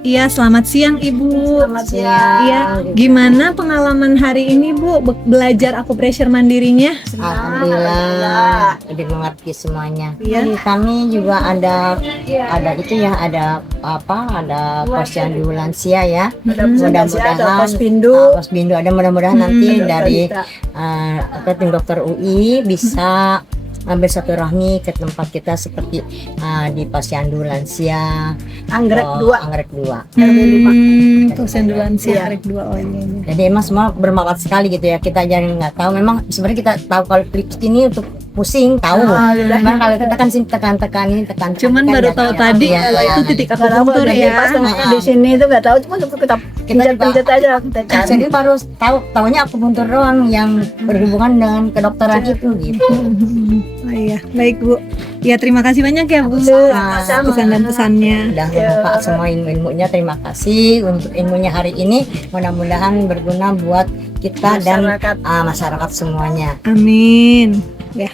Iya, selamat siang Ibu. Selamat siang. Iya, gimana pengalaman hari ini Bu belajar akupresur mandirinya? Alhamdulillah, lebih mengerti semuanya. Iya. Jadi kami juga ada itu ya, ada posyandu lansia ya. Mudah-mudahan posbindu ada, mudah-mudahan nanti dari tim dokter UI bisa bersilaturahmi ke tempat kita seperti di posyandu lansia Anggrek 2 Posyandu lansia Anggrek 2. Oh ini. Jadi emang semua bermanfaat sekali gitu ya. Kita jangan nggak tahu, memang sebenarnya kita tahu kalau trik ini untuk pusing tahu. Cuman kalau kita kan sih tekan. Cuman baru tahu tadi itu titik akupunktur ya. Di sini itu nggak tahu, cuma kita pencet aja kita cari. Jadi baru tahunya akupunktur doang yang berhubungan dengan kedokteran itu gitu. Oh iya, baik Bu. Ya terima kasih banyak ya Bu. Pesan dan pesannya. Udah bermanfaat semua ilmunya. Terima kasih untuk ilmunya hari ini. Mudah-mudahan berguna buat kita dan masyarakat semuanya. Amin. Ya.